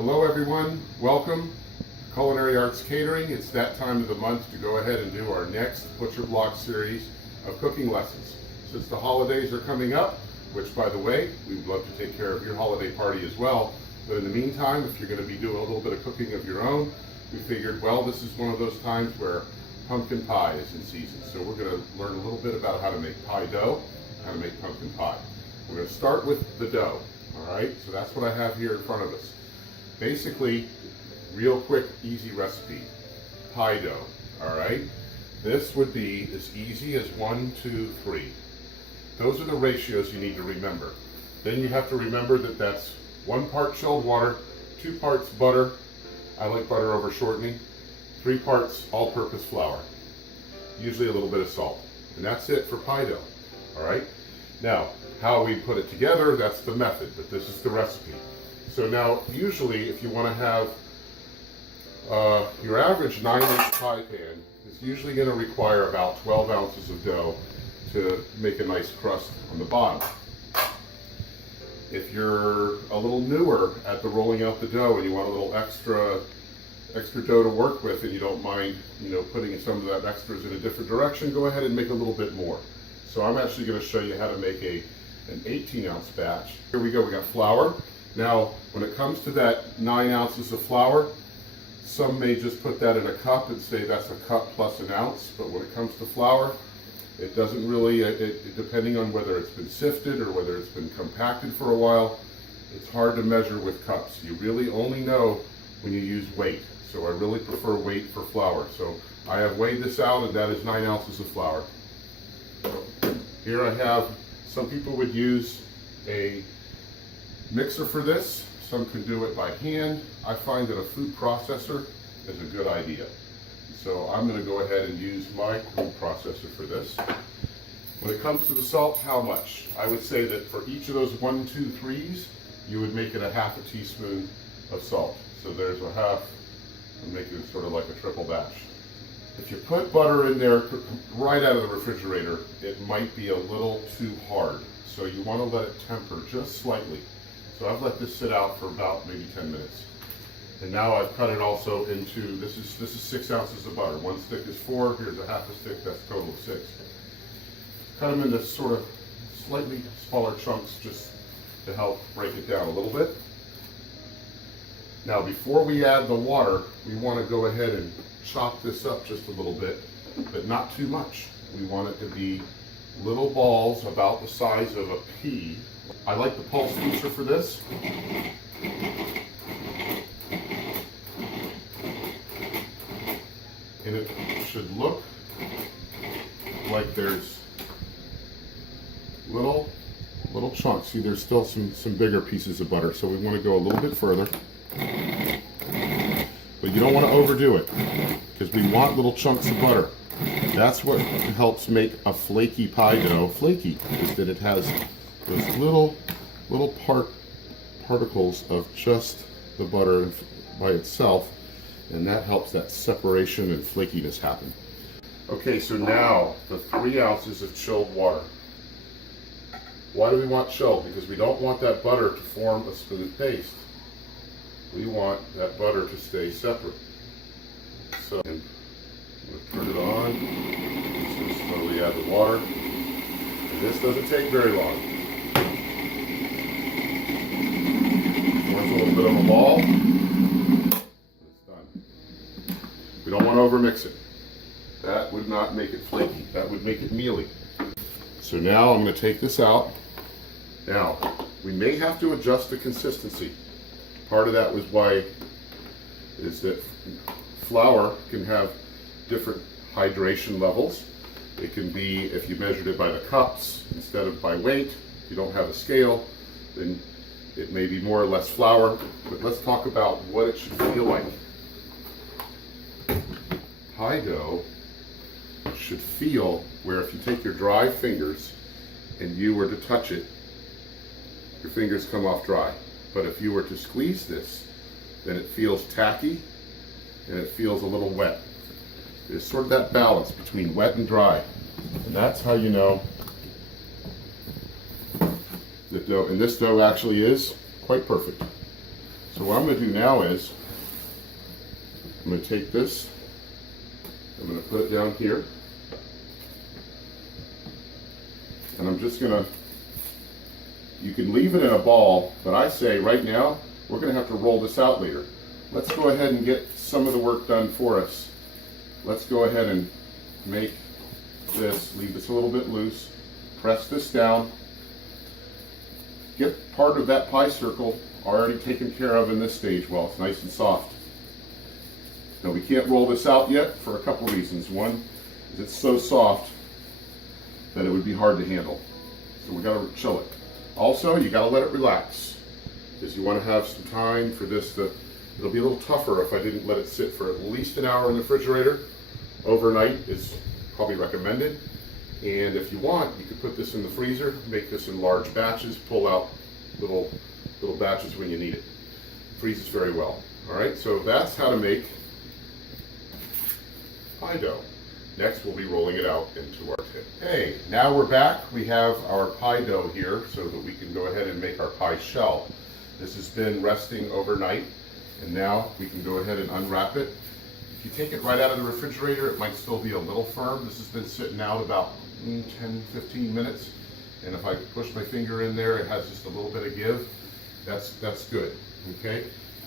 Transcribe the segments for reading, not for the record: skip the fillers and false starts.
Hello everyone, welcome to Culinary Arts Catering. It's that time of the month to go ahead and do our next Butcher Block series of cooking lessons. Since the holidays are coming up, which by the way, we would love to take care of your holiday party as well, but in the meantime, if you're going to be doing a little bit of cooking of your own, we figured, well, this is one of those times where pumpkin pie is in season. So we're going to learn a little bit about how to make pie dough, how to make pumpkin pie. We're going to start with the dough, all right? So that's what I have here in front of us. Basically, real quick, easy recipe, pie dough, all right? This would be as easy as 1, 2, 3. Those are the ratios you need to remember. Then you have to remember that that's 1 part chilled water, 2 parts butter, I like butter over shortening, 3 parts all-purpose flour, usually a little bit of salt. And that's it for pie dough, all right? Now, how we put it together, that's the method, but this is the recipe. So now, usually, if you want to have your average 9-inch pie pan is usually going to require about 12 ounces of dough to make a nice crust on the bottom. If you're a little newer at the rolling out the dough and you want a little extra dough to work with and you don't mind, putting some of that extras in a different direction, go ahead and make a little bit more. So I'm actually going to show you how to make an 18-ounce batch. Here we go, we got flour. Now, when it comes to that 9 ounces of flour, some may just put that in a cup and say that's a cup plus an ounce, but when it comes to flour, it doesn't really, depending on whether it's been sifted or whether it's been compacted for a while, it's hard to measure with cups. You really only know when you use weight. So I really prefer weight for flour. So I have weighed this out and that is 9 ounces of flour. Here I have, some people would use a mixer for this. Some can do it by hand. I find that a food processor is a good idea. So I'm going to go ahead and use my food processor for this. When it comes to the salt, how much? I would say that for each of those 1, 2, 3s, you would make it a half a teaspoon of salt. So there's a half. I'm making it sort of like a triple batch. If you put butter in there right out of the refrigerator, it might be a little too hard. So you want to let it temper just slightly. So I've let this sit out for about maybe 10 minutes. And now I've cut it also into, this is 6 ounces of butter. 1 stick is 4, here's a half a stick, that's a total of 6. Cut them into sort of slightly smaller chunks just to help break it down a little bit. Now before we add the water, we want to go ahead and chop this up just a little bit, but not too much. We want it to be little balls about the size of a pea. I like the pulse feature for this. And it should look like there's little chunks. See, there's still some bigger pieces of butter, so we want to go a little bit further. But you don't want to overdo it, because we want little chunks of butter. That's what helps make a flaky pie dough flaky, is that it has those little particles of just the butter by itself, and that helps that separation and flakiness happen. Okay, so now the 3 ounces of chilled water. Why do we want chilled? Because we don't want that butter to form a smooth paste. We want that butter to stay separate. So I'm going to turn it on. Just going to slowly add the water. And this doesn't take very long. Forms a little bit of a ball. It's done. We don't want to overmix it. That would not make it flaky. That would make it mealy. So now I'm going to take this out. Now, we may have to adjust the consistency. Part of that was why is that flour can have different hydration levels. It can be, if you measured it by the cups instead of by weight, if you don't have a scale, then it may be more or less flour. But let's talk about what it should feel like. Pie dough should feel where if you take your dry fingers and you were to touch it, your fingers come off dry. But if you were to squeeze this, then it feels tacky and it feels a little wet. There's sort of that balance between wet and dry. And that's how you know the dough, and this dough actually is quite perfect. So what I'm going to do now is, I'm going to take this, I'm going to put it down here, and I'm just going to, you can leave it in a ball, but I say right now, we're going to have to roll this out later. Let's go ahead and get some of the work done for us. Let's go ahead and make this, leave this a little bit loose, press this down, get part of that pie circle already taken care of in this stage while it's nice and soft. Now we can't roll this out yet for a couple reasons. One is it's so soft that it would be hard to handle. So we gotta chill it. Also, you gotta let it relax, because you want to have some time for this to, it'll be a little tougher if I didn't let it sit for at least an hour in the refrigerator. Overnight is probably recommended. And if you want, you could put this in the freezer, make this in large batches, pull out little batches when you need it. Freezes very well. All right, so that's how to make pie dough. Next, we'll be rolling it out into our tin. Hey, now we're back. We have our pie dough here so that we can go ahead and make our pie shell. This has been resting overnight, and now we can go ahead and unwrap it. If you take it right out of the refrigerator, it might still be a little firm. This has been sitting out about 10-15 minutes, and if I push my finger in there, it has just a little bit of give. That's good, okay?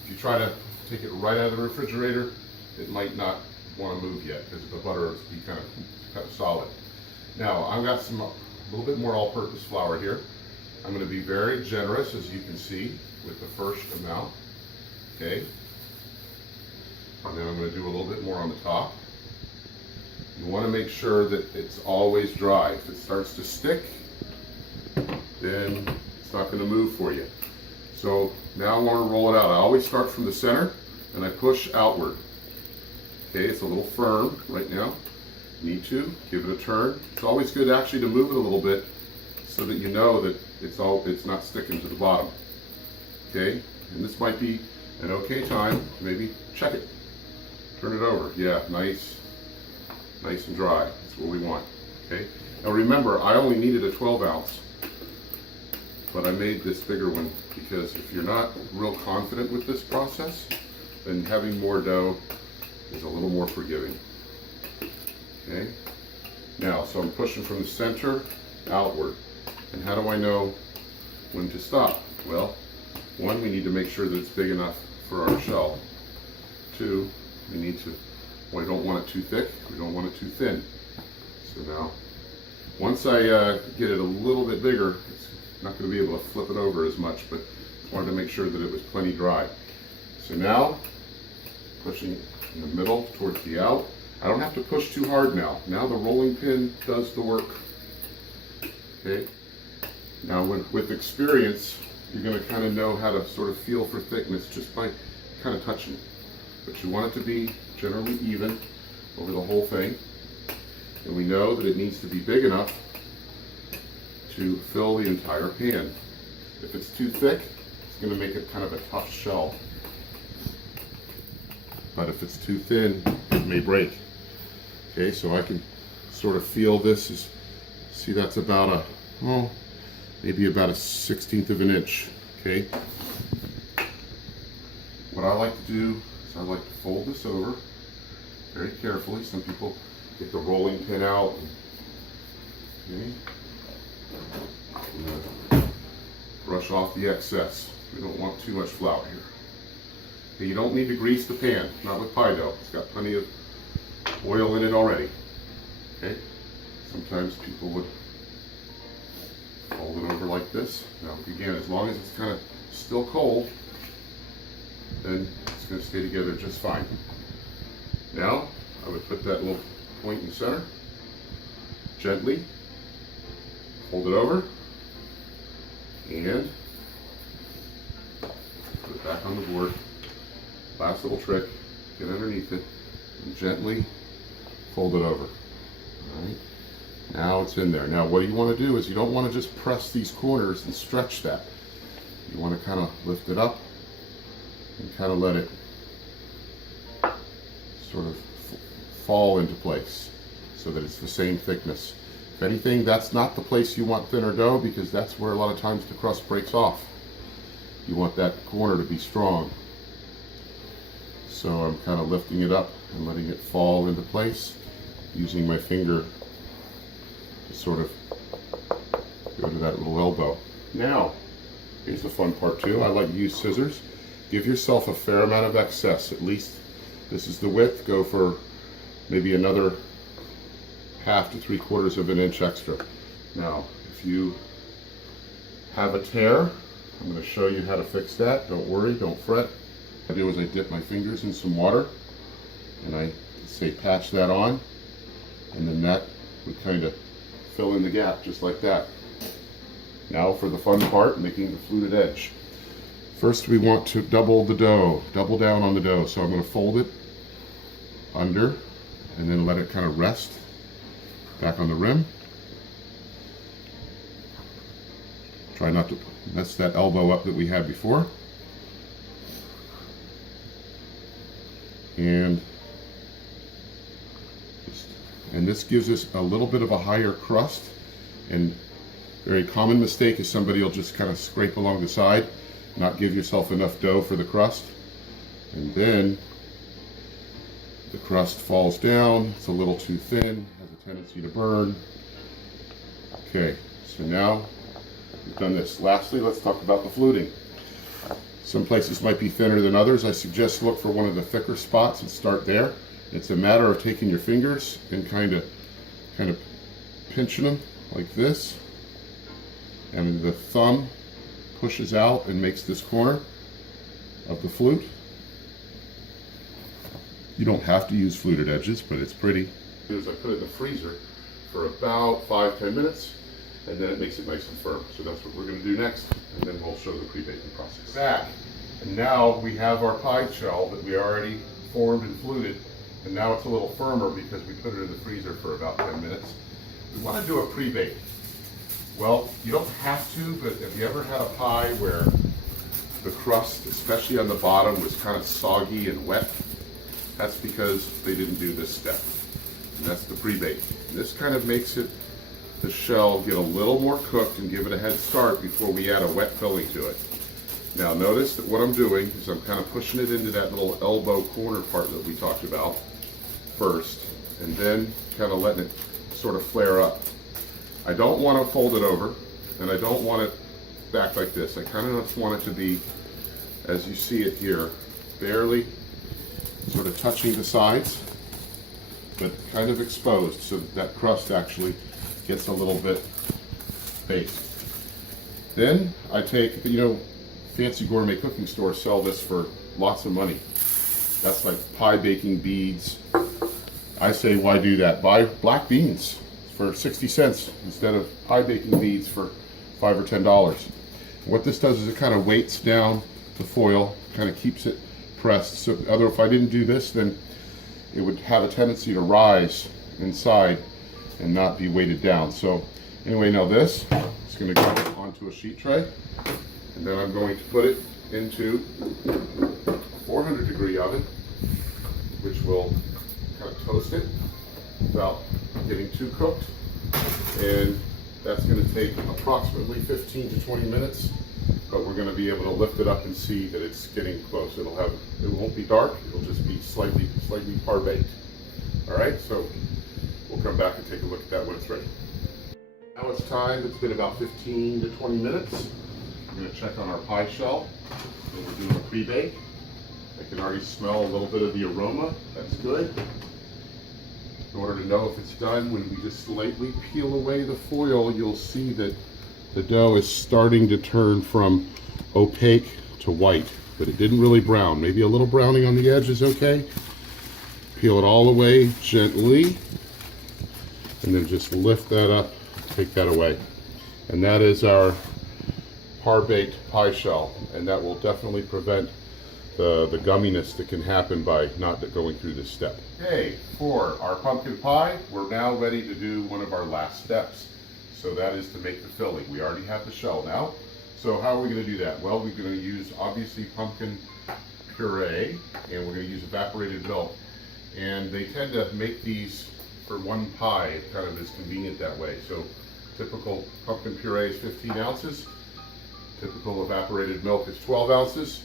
If you try to take it right out of the refrigerator, it might not want to move yet because the butter is kind of solid. Now I've got a little bit more all-purpose flour here. I'm going to be very generous, as you can see, with the first amount, okay? And then I'm going to do a little bit more on the top. You want to make sure that it's always dry. If it starts to stick, then it's not going to move for you. So now I want to roll it out. I always start from the center and I push outward. Okay, it's a little firm right now. Need to give it a turn. It's always good actually to move it a little bit so that you know that it's not sticking to the bottom. Okay, and this might be an okay time. Maybe check it. Turn it over. Yeah, nice and dry. That's what we want. Okay. Now remember, I only needed a 12 ounce, but I made this bigger one because if you're not real confident with this process, then having more dough is a little more forgiving. Okay. Now, so I'm pushing from the center outward. And how do I know when to stop? Well, one, we need to make sure that it's big enough for our shell. Two, we need to, we don't want it too thick, we don't want it too thin. So now, once I get it a little bit bigger, it's not going to be able to flip it over as much, but I wanted to make sure that it was plenty dry. So now, pushing in the middle towards the out. I don't have to push too hard now. Now the rolling pin does the work. Okay. Now with experience, you're going to kind of know how to sort of feel for thickness just by kind of touching it. But you want it to be generally even over the whole thing. And we know that it needs to be big enough to fill the entire pan. If it's too thick, it's going to make it kind of a tough shell. But if it's too thin, it may break. Okay, so I can sort of feel this. See, that's about maybe about a 1/16 of an inch. Okay. What I like to do is I like to fold this over very carefully. Some people get the rolling pin out. Okay. Brush off the excess. We don't want too much flour here. Okay, you don't need to grease the pan, not with pie dough. It's got plenty of oil in it already. Okay. Sometimes people would fold it over like this. Now again, as long as it's kind of still cold, then it's going to stay together just fine. Now I would put that little point in the center, gently fold it over, and put it back on the board. Last little trick, get underneath it and gently fold it over. All right. Now it's in there. Now what you want to do is you don't want to just press these corners and stretch that. You want to kind of lift it up and kind of let it sort of fall into place so that it's the same thickness. If anything, that's not the place you want thinner dough because that's where a lot of times the crust breaks off. You want that corner to be strong. So I'm kind of lifting it up and letting it fall into place, using my finger to sort of go to that little elbow. Now, here's the fun part too. I like to use scissors. Give yourself a fair amount of excess. At least this is the width. Go for maybe another 1/2 to 3/4 of an inch extra. Now, if you have a tear, I'm going to show you how to fix that. Don't worry, don't fret. What I do is I dip my fingers in some water and I say patch that on, and then that would kind of fill in the gap just like that. Now for the fun part, making the fluted edge. First we want to double the dough, double down on the dough. So I'm going to fold it under and then let it kind of rest back on the rim. Try not to mess that elbow up that we had before. And this gives us a little bit of a higher crust. And very common mistake is somebody will just kind of scrape along the side, not give yourself enough dough for the crust, and then the crust falls down. It's a little too thin, has a tendency to burn. Okay, so now we've done this. Lastly, let's talk about the fluting. Some places might be thinner than others. I suggest look for one of the thicker spots and start there. It's a matter of taking your fingers and kind of pinching them like this, and the thumb pushes out and makes this corner of the flute. You don't have to use fluted edges, but it's pretty. As I put it in the freezer for about 5-10 minutes, and then it makes it nice and firm. So that's what we're going to do next, and then we'll show the pre-baking process. Back, and now we have our pie shell that we already formed and fluted, and now it's a little firmer because we put it in the freezer for about 10 minutes. We want to do a pre-bake. Well, you don't have to, but have you ever had a pie where the crust, especially on the bottom, was kind of soggy and wet? That's because they didn't do this step, and that's the pre-bake. This kind of makes it, the shell, get a little more cooked and give it a head start before we add a wet filling to it. Now notice that what I'm doing is I'm kind of pushing it into that little elbow corner part that we talked about first, and then kind of letting it sort of flare up. I don't want to fold it over, and I don't want it back like this. I kind of just want it to be, as you see it here, barely sort of touching the sides, but kind of exposed so that crust actually gets a little bit baked. Then I take, fancy gourmet cooking stores sell this for lots of money. That's like pie baking beads. I say, why do that? Buy black beans for 60 cents instead of pie baking beads for $5 or $10. What this does is it kind of weights down the foil, kind of keeps it pressed. So if I didn't do this, then it would have a tendency to rise inside and not be weighted down. So anyway, now this is going to go onto a sheet tray, and then I'm going to put it into a 400-degree oven, which will kind of toast it without getting too cooked, and that's going to take approximately 15 to 20 minutes, but we're going to be able to lift it up and see that it's getting close. It won't be dark, it'll just be slightly par baked. All right, so we'll come back and take a look at that when it's ready. Now it's time. It's been about 15 to 20 minutes. We're going to check on our pie shell, and we're doing a pre-bake. I can already smell a little bit of the aroma. That's good. In order to know if it's done, when we just slightly peel away the foil, you'll see that the dough is starting to turn from opaque to white, but it didn't really brown. Maybe a little browning on the edge is okay. Peel it all away gently, and then just lift that up, take that away. And that is our par-baked pie shell, and that will definitely prevent the gumminess that can happen by not going through this step. Okay, for our pumpkin pie, we're now ready to do one of our last steps. So that is to make the filling. We already have the shell now. So how are we going to do that? Well, we're going to use obviously pumpkin puree, and we're going to use evaporated milk. And they tend to make these for one pie. It kind of is convenient that way. So typical pumpkin puree is 15 ounces. Typical evaporated milk is 12 ounces,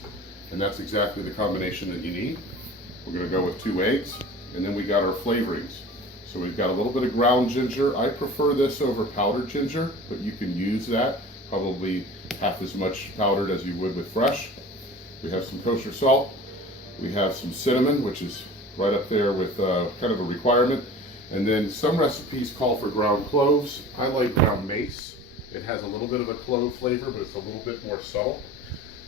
and that's exactly the combination that you need. We're going to go with 2 eggs, and then we got our flavorings. So we've got a little bit of ground ginger. I prefer this over powdered ginger, but you can use that, probably half as much powdered as you would with fresh. We have some kosher salt. We have some cinnamon, which is right up there with kind of a requirement. And then some recipes call for ground cloves. I like ground mace. It has a little bit of a clove flavor, but it's a little bit more subtle.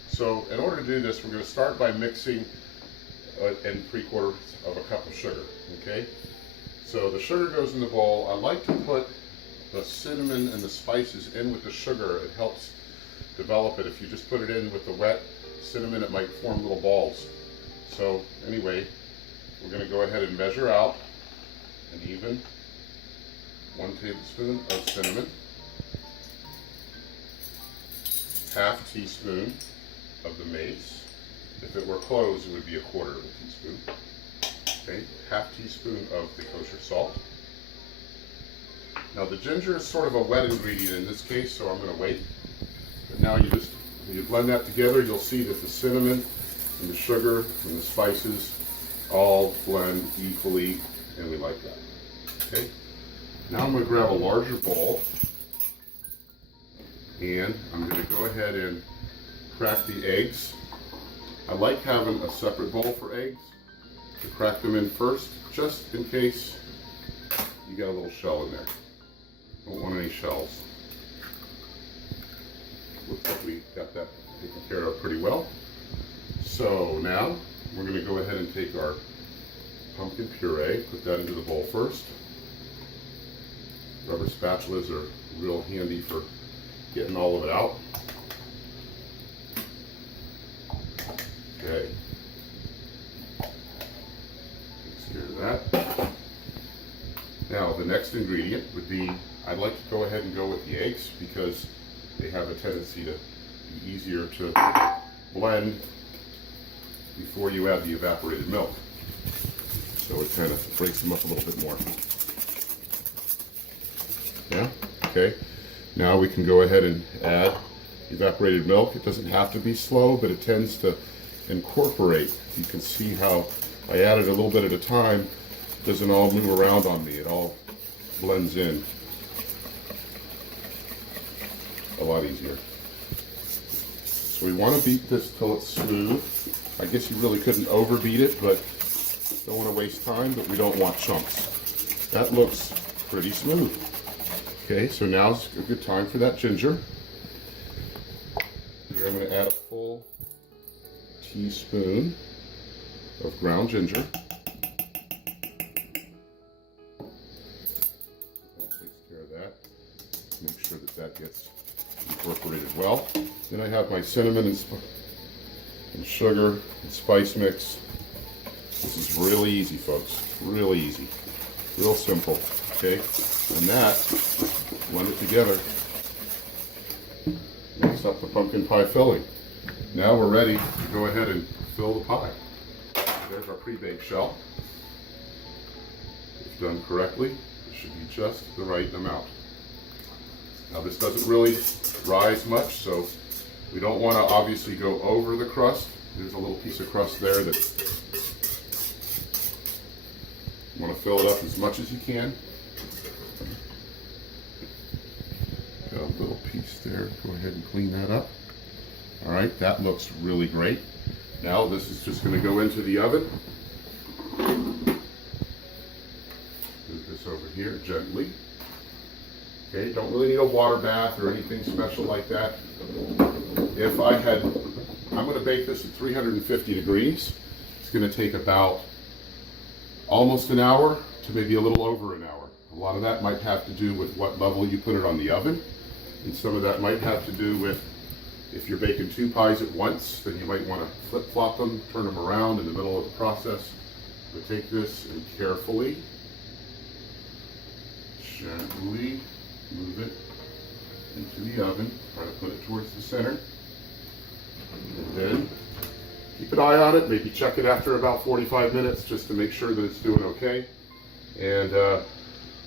So in order to do this, we're going to start by mixing in 3/4 of a cup of sugar, okay? So the sugar goes in the bowl. I like to put the cinnamon and the spices in with the sugar. It helps develop it. If you just put it in with the wet cinnamon, it might form little balls. So anyway, we're going to go ahead and measure out an even 1 tablespoon of cinnamon, 1/2 teaspoon of the mace. If it were cloves, it would be 1/4 of a teaspoon. Okay, 1/2 teaspoon of the kosher salt. Now the ginger is sort of a wet ingredient in this case, so I'm going to wait. But now you blend that together, you'll see that the cinnamon and the sugar and the spices all blend equally, and we like that. Okay. Now I'm going to grab a larger bowl, and I'm going to go ahead and crack the eggs. I like having a separate bowl for eggs to crack them in first, just in case you got a little shell in there. Don't want any shells. Looks like we got that taken care of pretty well. So now we're going to go ahead and take our pumpkin puree, put that into the bowl first. Rubber spatulas are real handy for getting all of it out. Okay. Takes care of that. Now the next ingredient would be, I'd like to go ahead and go with the eggs because they have a tendency to be easier to blend before you add the evaporated milk. So it kind of breaks them up a little bit more. Yeah? Okay. Now we can go ahead and add evaporated milk. It doesn't have to be slow, but it tends to incorporate. You can see how I added a little bit at a time. It doesn't all move around on me. It all blends in a lot easier. So we want to beat this till it's smooth. I guess you really couldn't overbeat it, but don't want to waste time, but we don't want chunks. That looks pretty smooth. Okay, so now's a good time for that ginger. Here I'm going to add a full teaspoon of ground ginger. That takes care of that. Make sure that that gets incorporated well. Then I have my cinnamon and sugar and spice mix. This is really easy, folks. Really easy. Real simple. Okay? And that, blend it together. Mix up the pumpkin pie filling. Now we're ready to go ahead and fill the pie. There's our pre-baked shell. If done correctly, it should be just the right amount. Now this doesn't really rise much, so we don't want to obviously go over the crust. There's a little piece of crust there that you want to fill it up as much as you can. Got a little piece there. Go ahead and clean that up. All right, that looks really great. Now this is just going to go into the oven. Move this over here gently. Okay, don't really need a water bath or anything special like that. I'm going to bake this at 350 degrees. It's going to take about almost an hour to maybe a little over an hour. A lot of that might have to do with what level you put it on the oven. And some of that might have to do with if you're baking 2 pies at once, then you might want to flip-flop them, turn them around in the middle of the process. But take this and carefully, gently move it into the oven. Try to put it towards the center. And then keep an eye on it. Maybe check it after about 45 minutes just to make sure that it's doing okay. And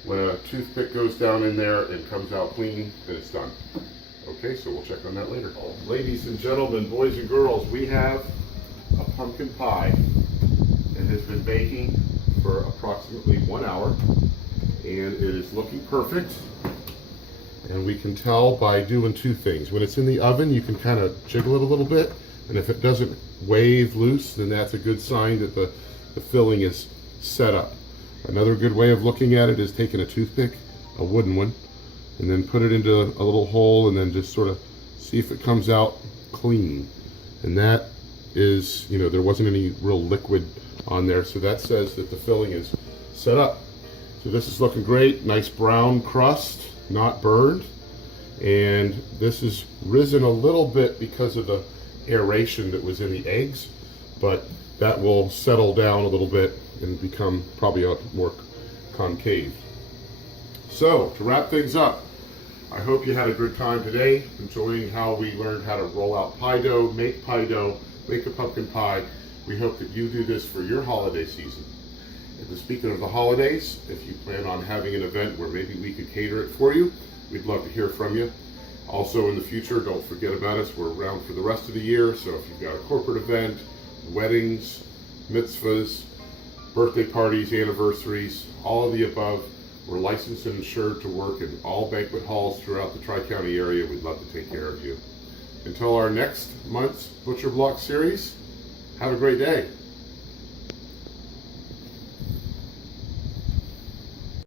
when a toothpick goes down in there and comes out clean, then it's done. Okay, so we'll check on that later. Ladies and gentlemen, boys and girls, we have a pumpkin pie. It has been baking for approximately 1 hour, and it is looking perfect. And we can tell by doing two things. When it's in the oven, you can kind of jiggle it a little bit, and if it doesn't wave loose, then that's a good sign that the filling is set up. Another good way of looking at it is taking a toothpick, a wooden one, and then put it into a little hole and then just sort of see if it comes out clean. And that is, you know, there wasn't any real liquid on there, so that says that the filling is set up. So this is looking great, nice brown crust, not burned. And this is risen a little bit because of the aeration that was in the eggs, but that will settle down a little bit and become probably a more concave. So to wrap things up, I hope you had a good time today, enjoying how we learned how to roll out pie dough, make a pumpkin pie. We hope that you do this for your holiday season. And speaking of the holidays, if you plan on having an event where maybe we could cater it for you, we'd love to hear from you. Also in the future, don't forget about us. We're around for the rest of the year, so if you've got a corporate event, weddings, mitzvahs, birthday parties, anniversaries, all of the above, we're licensed and insured to work in all banquet halls throughout the Tri-County area. We'd love to take care of you. Until our next month's Butcher Block series, have a great day.